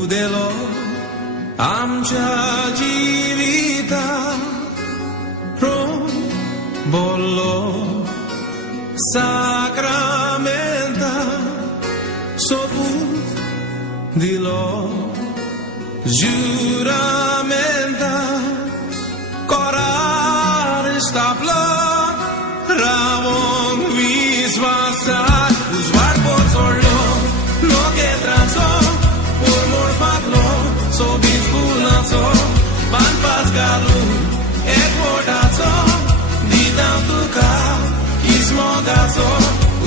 उदेलो आमच्या जीविता बोलो sacramenta sopus dilo juramenta corar stapla ramon visvasat uzvar por solo no que transo por morfatlo so bifulaso ban pascalu ekvotaso ditam tu ka kismogaso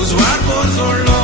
uzvar por solo